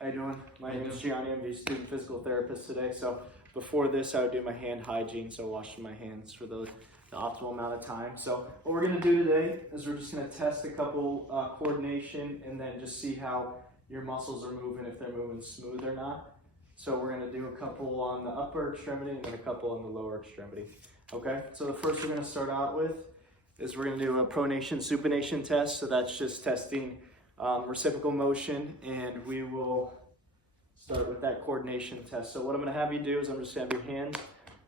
How you doing? My name is Gianni. I'm a student physical therapist today. So before this, I would do my hand hygiene, so washing my hands for the optimal amount of time. So what we're gonna do today is we're just gonna test a couple coordination and then just see how your muscles are moving, if they're moving smooth or not. So we're gonna do a couple on the upper extremity and then a couple on the lower extremity. Okay, so the first we're gonna start out with is we're gonna do a pronation supination test. So that's just testing reciprocal motion, and we will start with that coordination test. So what I'm gonna have you do is I'm just gonna have your hands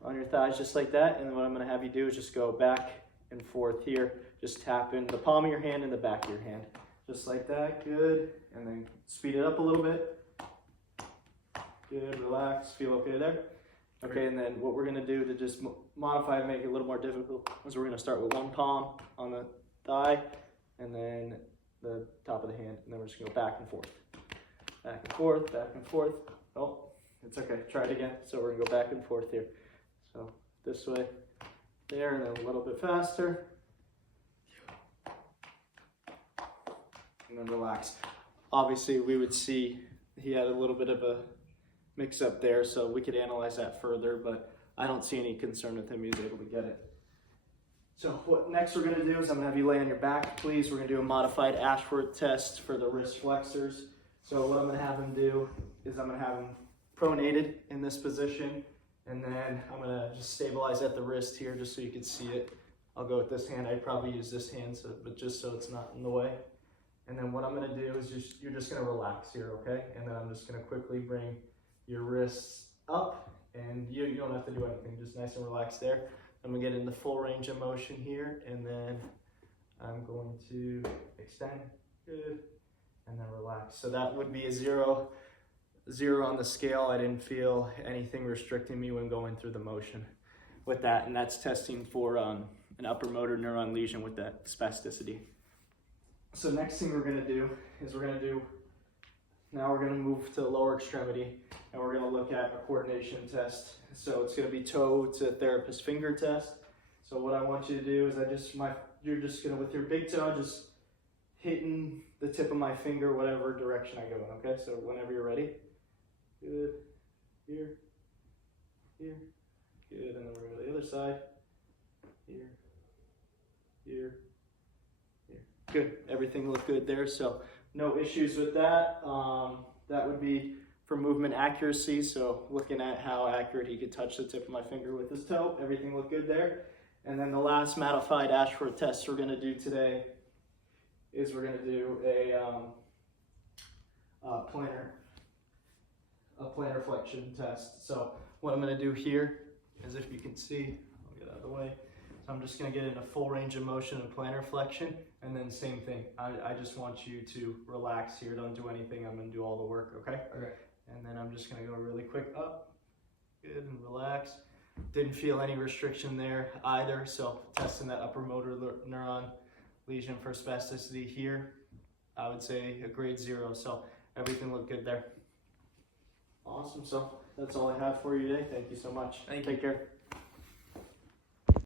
on your thighs just like that, and then what I'm gonna have you do is just go back and forth here, just tap in the palm of your hand and the back of your hand, just like that. Good. And then speed it up a little bit. Good, relax, feel okay there? Okay, and then what we're gonna do to just modify and make it a little more difficult is we're gonna start with one palm on the thigh and then the top of the hand, and then we're just gonna go back and forth. Back and forth, back and forth. Oh, it's okay, try it again. So we're gonna go back and forth here. So this way, there, and then a little bit faster. And then relax. Obviously, we would see he had a little bit of a mix up there, so we could analyze that further, but I don't see any concern with him. He was able to get it. So what next we're gonna do is I'm gonna have you lay on your back, please. We're gonna do a modified Ashworth test for the wrist flexors. So what I'm gonna have him do is I'm gonna have him pronated in this position, and then I'm gonna just stabilize at the wrist here just so you can see it. I'll go with this hand. I'd probably use this hand, but just so it's not in the way. And then what I'm gonna do is you're just gonna relax here, okay? And then I'm just gonna quickly bring your wrists up, and you don't have to do anything, just nice and relaxed there. I'm gonna get in the full range of motion here, and then I'm going to extend, good, and then relax. So that would be a zero on the scale. I didn't feel anything restricting me when going through the motion with that, and that's testing for an upper motor neuron lesion with that spasticity. So next thing we're gonna do is now we're gonna move to the lower extremity, and we're gonna look at a coordination test. So it's gonna be toe to therapist finger test. So what I want you to do is you're just gonna, with your big toe, just hitting the tip of my finger, whatever direction I go in, okay? So whenever you're ready. Good, here, here, good, and then we're gonna go to the other side. Here, here, here. Good, everything looked good there, so no issues with that. That would be for movement accuracy, so looking at how accurate he could touch the tip of my finger with his toe, everything looked good there. And then the last modified Ashworth test we're gonna do today is we're gonna do a plantar flexion test. So what I'm gonna do here is, if you can see, I'll get out of the way. So I'm just gonna get in a full range of motion and plantar flexion, and then same thing. I just want you to relax here, don't do anything. I'm gonna do all the work, okay? Okay. And then I'm just gonna go really quick up, good, and relax. Didn't feel any restriction there either, so testing that upper motor neuron lesion for spasticity here, I would say a grade 0, so everything looked good there. Awesome, so that's all I have for you today. Thank you so much. Thank you. Take care.